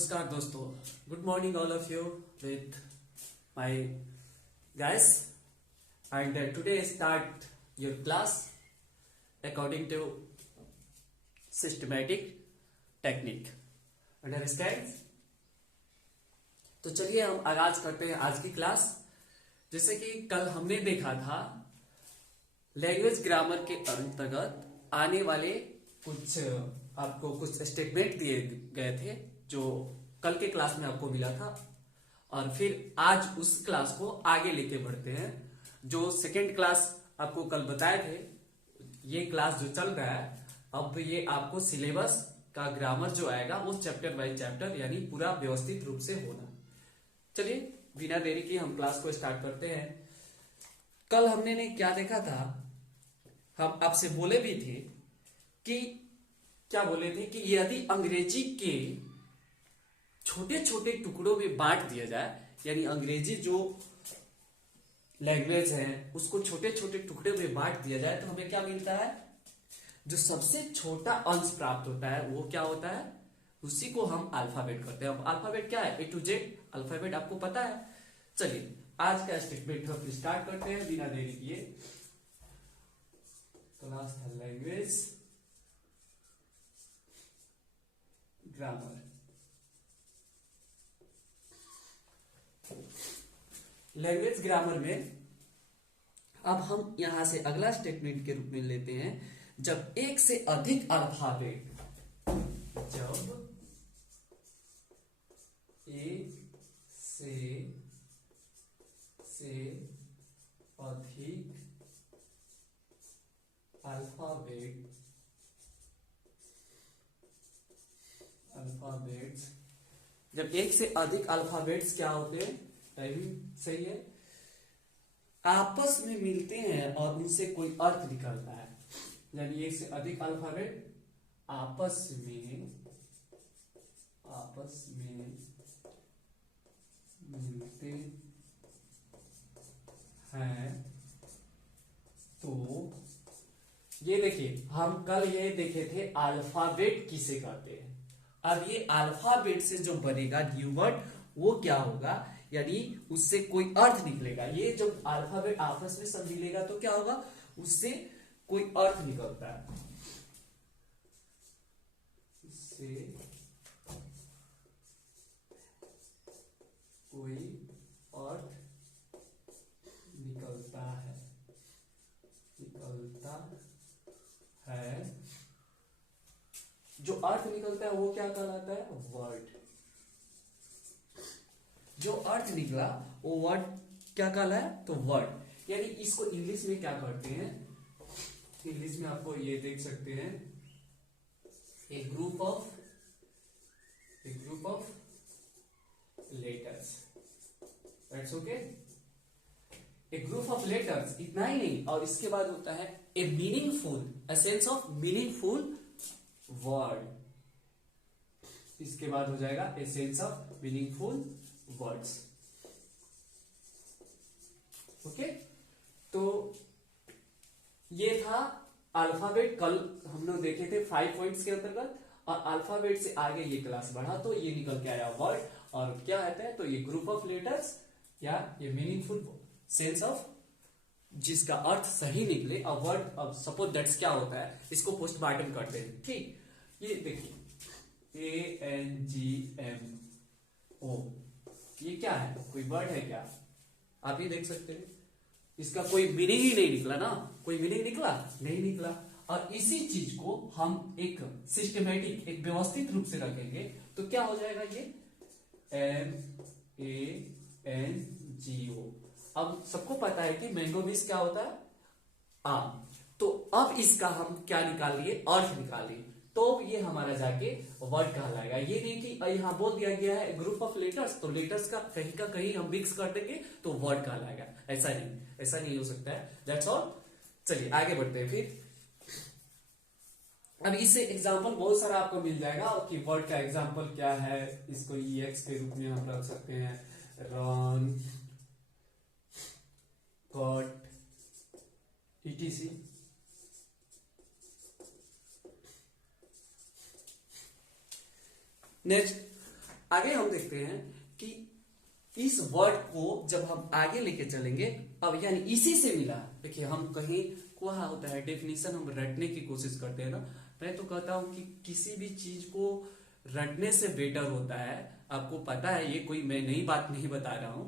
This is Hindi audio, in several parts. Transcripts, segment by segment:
नमस्कार दोस्तों, good morning all of you with my guys, and today start your class according to systematic technique. Understand? तो चलिए हम आगाज करते हैं आज की क्लास। जैसे कि कल हमने देखा था लैंग्वेज ग्रामर के अंतर्गत आने वाले कुछ आपको कुछ स्टेटमेंट दिए गए थे जो कल के क्लास में आपको मिला था, और फिर आज उस क्लास को आगे लेके बढ़ते हैं। जो सेकेंड क्लास आपको कल बताए थे, ये क्लास जो चल रहा है अब ये आपको सिलेबस का ग्रामर जो आएगा वो चैप्टर बाय चैप्टर यानी पूरा व्यवस्थित रूप से होना। चलिए बिना देरी की हम क्लास को स्टार्ट करते हैं। कल हमने ने क्या देखा था, हम आपसे बोले भी थे कि क्या बोले थे कि यदि अंग्रेजी के छोटे छोटे टुकड़ों में बांट दिया जाए, यानी अंग्रेजी जो लैंग्वेज है उसको छोटे छोटे टुकड़े में बांट दिया जाए तो हमें क्या मिलता है, जो सबसे छोटा अंश प्राप्त होता है वो क्या होता है, उसी को हम अल्फाबेट करते हैं। अब अल्फाबेट क्या है, A to Z अल्फाबेट आपको पता है। चलिए आज का स्टेटमेंट हम स्टार्ट करते हैं बिना देरी किए। क्लास था लैंग्वेज ग्रामर। लैंग्वेज ग्रामर में अब हम यहां से अगला स्टेटमेंट के रूप में लेते हैं, जब एक से अधिक अल्फाबेट जब एक से अधिक अल्फाबेट्स जब एक से अधिक अल्फाबेट्स क्या होते हैं, टाइमिंग सही है, आपस में मिलते हैं और उनसे कोई अर्थ निकलता है, यानी एक से अधिक अल्फाबेट आपस में मिलते हैं। तो ये देखिए हम कल ये देखे थे अल्फाबेट किसे कहते हैं। अब ये अल्फाबेट से जो बनेगा न्यू वर्ड वो क्या होगा, यानी उससे कोई अर्थ निकलेगा। ये जब अल्फाबेट आपस में सब मिलेगा तो क्या होगा, उससे कोई अर्थ निकलता है, उससे कोई अर्थ निकलता है जो अर्थ निकलता है वो क्या कहलाता है, वर्ड। जो अर्थ निकला वो वर्ड क्या कहला है, तो वर्ड। यानी इसको इंग्लिश में क्या करते हैं, इंग्लिश में आपको ये देख सकते हैं, a group of letters, that's okay. A group of letters, इतना ही नहीं, और इसके बाद होता है a meaningful, a sense of meaningful word. इसके बाद हो जाएगा a sense of meaningful words. Okay, तो ये था अल्फाबेट। कल हम लोग देखे थे 5 पॉइंट्स के अंतर्गत, और अल्फाबेट से आगे ये क्लास बढ़ा तो ये निकल के आया वर्ड, और क्या आता है तो ये ग्रुप ऑफ लेटर्स या ये मीनिंगफुल सेंस ऑफ, जिसका अर्थ सही निकले। और वर्ड, अब सपोज दैट्स क्या होता है, इसको पोस्टमार्टम करते हैं। ठीक, ये देखिए ANGMO, ये क्या है, कोई वर्ड है क्या, आप ही देख सकते हैं। इसका कोई मीनिंग ही नहीं निकला ना, कोई मीनिंग निकला नहीं निकला। और इसी चीज को हम एक सिस्टमेटिक, एक व्यवस्थित रूप से रखेंगे तो क्या हो जाएगा, ये MANGO। अब सबको पता है कि मैंगो बीज क्या होता है, आम। तो अब इसका हम क्या निकाल लिए, अर्थ निकाल लिए, तो ये हमारा जाके वर्ड कहलाएगा। ये नहीं कि यहाँ बोल दिया गया है ग्रुप ऑफ लेटर्स, तो लेटर्स का कहीं हम मिक्स कर देंगे तो वर्ड कहलाएगा, ऐसा नहीं हो सकता है। That's all. चलिए आगे बढ़ते हैं फिर। अब इससे एग्जाम्पल बहुत सारा आपको मिल जाएगा कि वर्ड का एग्जाम्पल क्या है। इसको EX के रूप में हम रख सकते हैं, रन, कट, ETC। नेक्स्ट आगे हम देखते हैं कि इस वर्ड को जब हम आगे लेके चलेंगे, अब यानी इसी से मिला, देखिए हम कहीं क्या होता है डेफिनेशन हम रटने की कोशिश करते हैं ना। मैं तो कहता हूं कि किसी भी चीज को रटने से बेटर होता है। आपको पता है, ये कोई मैं नई बात नहीं बता रहा हूं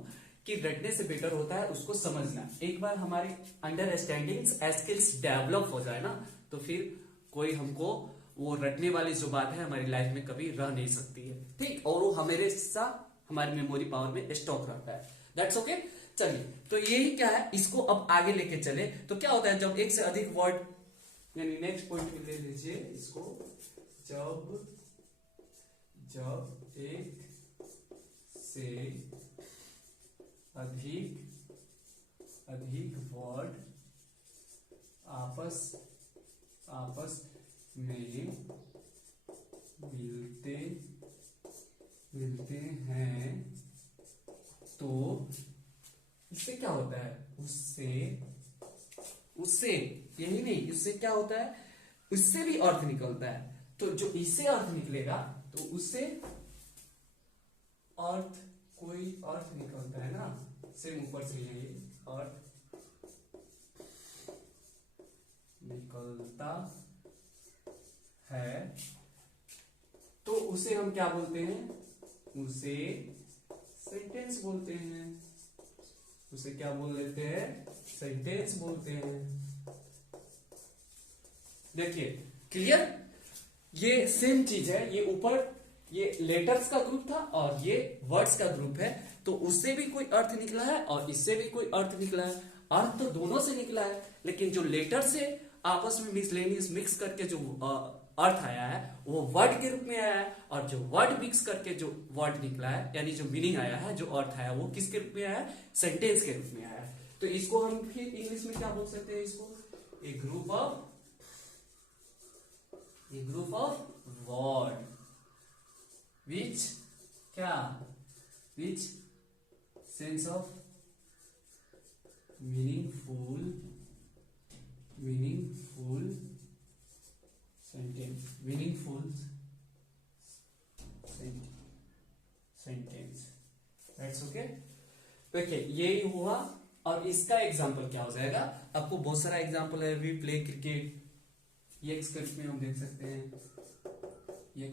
कि रटने से बेटर होता है उसको समझना। एक बार हमारी अंडरस्टैंडिंग स्किल्स डेवलप हो जाए ना, तो फिर कोई हमको वो रटने वाली जो बात है हमारी लाइफ में कभी रह नहीं सकती है, ठीक। और वो हमेशा हमारी मेमोरी पावर में स्टॉक रहता है। That's okay. चलिए, तो यही क्या है, इसको अब आगे लेके चले तो क्या होता है जब एक से अधिक वर्ड, यानी नेक्स्ट पॉइंट ले लीजिए इसको, जब एक से अधिक वर्ड आपस में मिलते हैं तो इससे क्या होता है, उससे यही नहीं, इससे क्या होता है, उससे भी अर्थ निकलता है। तो जो इससे अर्थ निकलेगा तो उससे अर्थ, कोई अर्थ निकलता है ना, सिर्फ ऊपर से ये अर्थ निकलता है तो उसे हम क्या बोलते हैं, उसे सेंटेंस बोलते हैं। उसे क्या बोल लेते हैं, सेंटेंस बोलते हैं। देखिए क्लियर, ये सेम चीज है। ये ऊपर ये लेटर्स का ग्रुप था और ये वर्ड्स का ग्रुप है, तो उससे भी कोई अर्थ निकला है और इससे भी कोई अर्थ निकला है। अर्थ तो दोनों से निकला है, लेकिन जो लेटर से आपस में मिसलेनियस मिक्स करके जो अर्थ आया है वो वर्ड के रूप में आया है, और जो वर्ड मिक्स करके जो वर्ड निकला है यानी जो मीनिंग आया है, जो अर्थ आया वो किसके रूप में आया है, सेंटेंस के रूप में आया है। तो इसको हम फिर इंग्लिश में क्या बोल सकते हैं, इसको a group of word which sense of meaningful sentence. That's okay. देखिए यही हुआ, और इसका एग्जांपल क्या हो जाएगा, आपको बहुत सारा एग्जांपल है। वी प्ले क्रिकेट, एक्स के रूप में हम देख सकते हैं, वी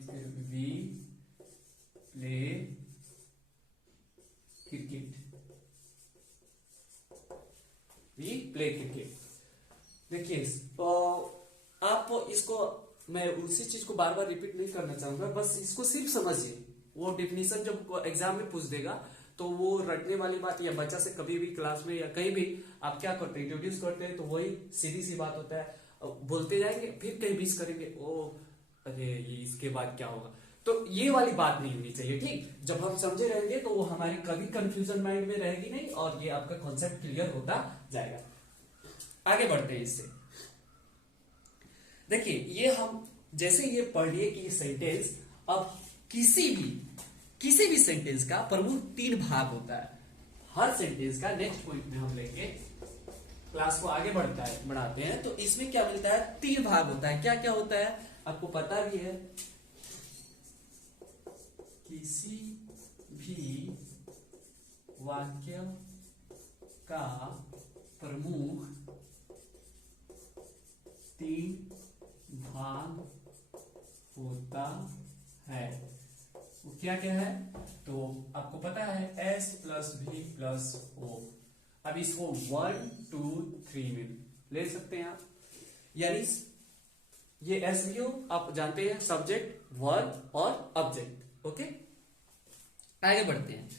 प्ले क्रिकेट। देखिए आप इसको, मैं उसी चीज को बार बार रिपीट नहीं करना चाहूंगा, बस इसको सिर्फ समझिए। वो डेफिनेशन जब एग्जाम में पूछ देगा तो वो रटने वाली बात, या बच्चा से कभी भी क्लास में या कहीं भी आप क्या करते हैं, इंट्रोड्यूस करते हैं, तो वही सीधी सी बात होता है, बोलते जाएंगे फिर कहीं मिस करेंगे, ओ अरे ये इसके बाद क्या होगा। तो ये वाली बात नहीं होनी चाहिए, ठीक। जब हम समझे रहेंगे तो वो हमारी कभी कंफ्यूजन माइंड में रहेगी नहीं, और ये आपका कॉन्सेप्ट क्लियर होता जाएगा। आगे बढ़ते हैं इससे। देखिए ये हम जैसे ये पढ़ लिए कि ये सेंटेंस, अब किसी भी सेंटेंस का प्रमुख 3 भाग होता है। हर सेंटेंस का नेक्स्ट पॉइंट में हम लेंगे, क्लास को आगे बढ़ाते हैं, तो इसमें क्या मिलता है, 3 भाग होता है। क्या क्या होता है आपको पता भी है, किसी भी वाक्य का प्रमुख 3 भाग होता है। वो क्या क्या है, तो आपको पता है S + V + O। अब इसको 1 2 3 में ले सकते हैं आप, यानी ये SVO आप जानते हैं, सब्जेक्ट, वर्ब और ऑब्जेक्ट। ओके, आगे बढ़ते हैं।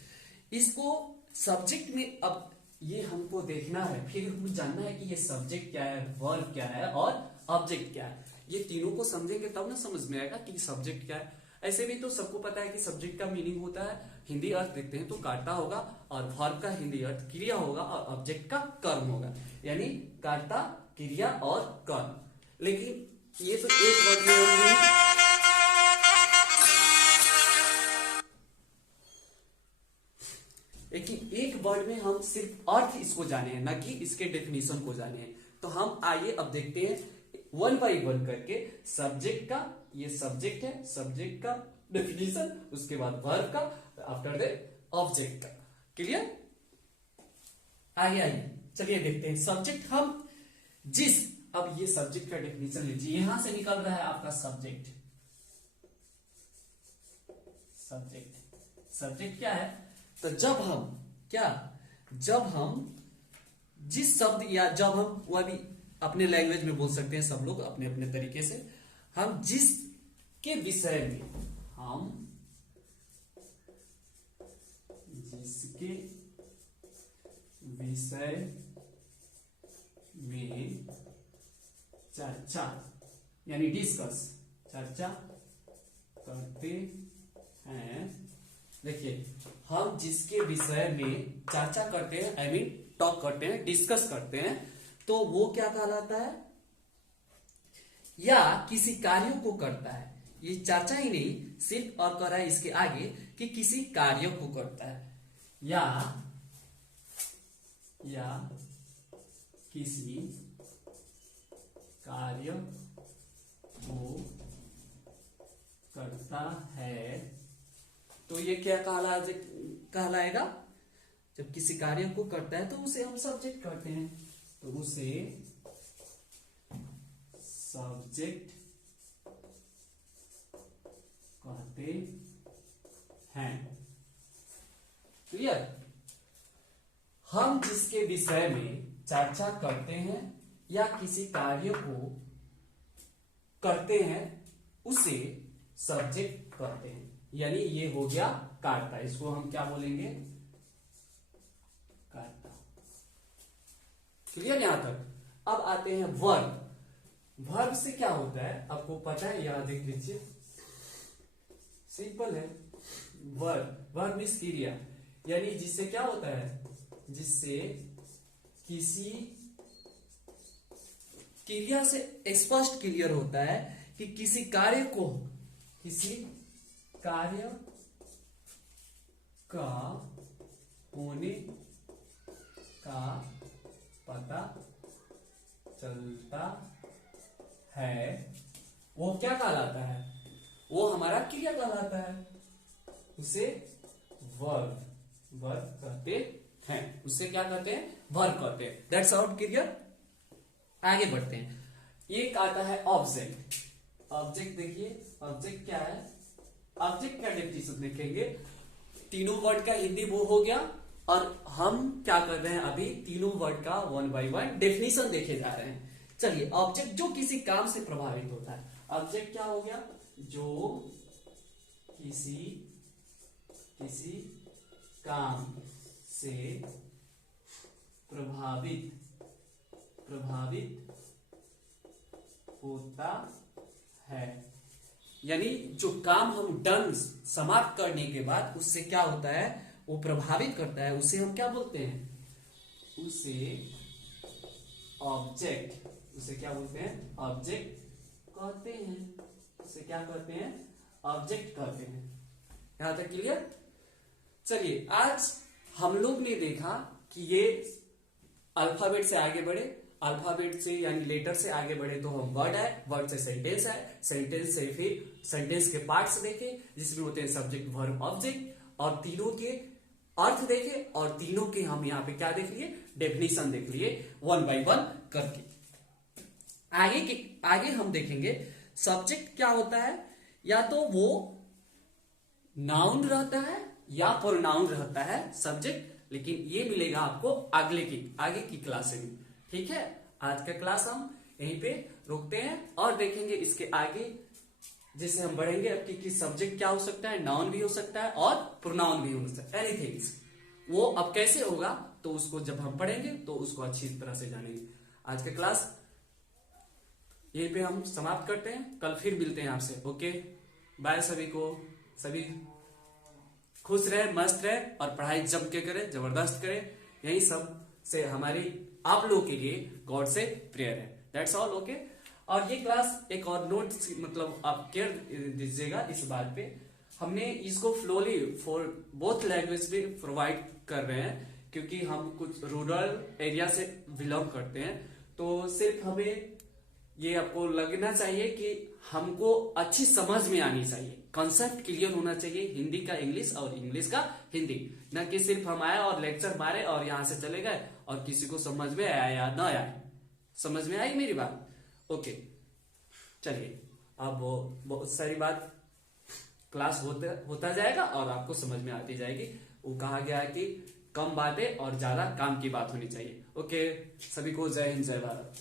इसको सब्जेक्ट में अब ये हमको देखना है, फिर हमको जानना है कि ये सब्जेक्ट क्या है, वर्ब क्या है और ऑब्जेक्ट क्या है। ये तीनों को समझेंगे तब ना समझ में आएगा कि सब्जेक्ट क्या है। ऐसे भी तो सबको पता है कि सब्जेक्ट का मीनिंग होता है, हिंदी अर्थ देखते हैं तो कर्ता होगा, और वर्ब का हिंदी अर्थ क्रिया होगा, और ऑब्जेक्ट का कर्म होगा, यानी कर्ता, क्रिया और कर्म। लेकिन ये तो एक वर्ड में होंगे, लेकिन एक वर्ड में हम सिर्फ अर्थ इसको जाने हैं, ना कि इसके डेफिनेशन को जाने हैं। तो हम आइए अब देखते हैं 1 बाय 1 करके। सब्जेक्ट का, ये सब्जेक्ट है, सब्जेक्ट का डेफिनेशन, उसके बाद वर्ब का, आफ्टर द ऑब्जेक्ट का। क्लियर? आगे आइए, चलिए देखते हैं सब्जेक्ट। हम जिस, अब ये सब्जेक्ट का डेफिनेशन लीजिए, यहां से निकल रहा है आपका सब्जेक्ट। सब्जेक्ट क्या है? तो जब हम क्या, जब हम जिस शब्द, या जब हम, वह भी अपने लैंग्वेज में बोल सकते हैं सब लोग अपने अपने तरीके से, हम जिसके विषय में, हम जिसके विषय में चर्चा यानी डिस्कस, चर्चा करते हैं। देखिए, हम जिसके विषय में चर्चा करते हैं, आई मीन टॉक करते हैं, डिस्कस करते हैं, तो वो क्या कहलाता है? या किसी कार्यों को करता है। ये चर्चा ही नहीं, सिर्फ और कह रहा है इसके आगे कि किसी कार्य को करता है, या किसी कार्य को करता है। तो ये क्या कहलाएगा? जब किसी कार्य को करता है तो उसे हम सब्जेक्ट कहते हैं, तो उसे सब्जेक्ट कहते हैं। क्लियर? हम जिसके विषय में चर्चा करते हैं या किसी कार्य को करते हैं उसे सब्जेक्ट कहते हैं। यानी ये हो गया कर्ता, इसको हम क्या बोलेंगे? कर्ता। क्लियर यहां तक? अब आते हैं वर्ब। वर्ब से क्या होता है आपको पता है? यहां देख लीजिए, सिंपल है। वर्ब मीन्स क्रिया, यानी जिससे क्या होता है? जिससे किसी क्रिया से स्पष्ट क्लियर होता है कि किसी कार्य का होने का पता चलता है। वो क्या कहलाता है? वो हमारा क्रिया कहलाता है, उसे वर्ब कहते हैं। उससे क्या कहते हैं? वर्ब कहते हैं। That's out. क्लियर? आगे बढ़ते हैं। एक आता है ऑब्जेक्ट। ऑब्जेक्ट देखिए, ऑब्जेक्ट क्या है? ऑब्जेक्ट का डेफिनेशन देखेंगे। तीनों वर्ड का हिंदी वो हो गया, और हम क्या कर रहे हैं अभी? तीनों वर्ड का वन बाय वन डेफिनेशन देखे जा रहे हैं। चलिए, ऑब्जेक्ट जो किसी काम से प्रभावित होता है। ऑब्जेक्ट क्या हो गया? जो किसी काम से प्रभावित होता है। यानी जो काम हम डन समाप्त करने के बाद उससे क्या होता है? वो प्रभावित करता है, उसे हम क्या बोलते हैं? उसे ऑब्जेक्ट। उसे क्या बोलते हैं? ऑब्जेक्ट कहते हैं। उसे क्या कहते हैं? ऑब्जेक्ट कहते हैं। यहां तक क्लियर? चलिए, आज हम लोग ने देखा कि ये अल्फाबेट से आगे बढ़े, अल्फाबेट से यानी लेटर से आगे बढ़े तो हम वर्ड है, वर्ड से सेंटेंस है, सेंटेंस से फिर सेंटेंस के पार्ट्स देखे जिसमें होते हैं सब्जेक्ट, वर्ब, ऑब्जेक्ट, और तीनों के अर्थ देखे, और तीनों के हम यहाँ पे क्या देख लिए? डेफिनेशन देख लिए, वन बाय वन करके। आगे हम देखेंगे सब्जेक्ट क्या होता है। या तो वो नाउन रहता है या प्रोनाउन रहता है सब्जेक्ट, लेकिन ये मिलेगा आपको आगे की क्लास में। ठीक है? आज का क्लास हम यहीं पे रोकते हैं और देखेंगे इसके आगे जैसे हम बढ़ेंगे अब कि सब्जेक्ट क्या हो सकता है, नाउन भी हो सकता है और प्रोनाउन भी हो सकता है, एनीथिंग। वो अब कैसे होगा तो उसको जब हम पढ़ेंगे तो उसको अच्छी तरह से जानेंगे। आज का क्लास यहीं पे हम समाप्त करते हैं, कल फिर मिलते हैं आपसे। ओके, बाय सभी को। सभी खुश रहे, मस्त रहे और पढ़ाई जम के करें, जबरदस्त करें। यही सब से हमारी आप लोगों के लिए गॉड से प्रेयर है। That's all. ओके, और ये क्लास एक और नोट मतलब आप केयर दीजिएगा इस बात पे, हमने इसको फ्लोली फॉर बोथ लैंग्वेज में प्रोवाइड कर रहे हैं क्योंकि हम कुछ रूरल एरिया से बिलोंग करते हैं। तो सिर्फ हमें ये आपको लगना चाहिए कि हमको अच्छी समझ में आनी चाहिए। कॉन्सेप्ट क्लियर होना चाहिए, हिंदी का इंग्लिश और इंग्लिश का हिंदी। न कि सिर्फ हम आए और लेक्चर मारे और यहां से चले गए और किसी को समझ में आया या न आया। समझ में आई मेरी बात? ओके, चलिए अब वो बहुत सारी बात क्लास होता जाएगा और आपको समझ में आती जाएगी। वो कहा गया है कि कम बातें और ज्यादा काम की बात होनी चाहिए। ओके, सभी को जय हिंद जय भारत।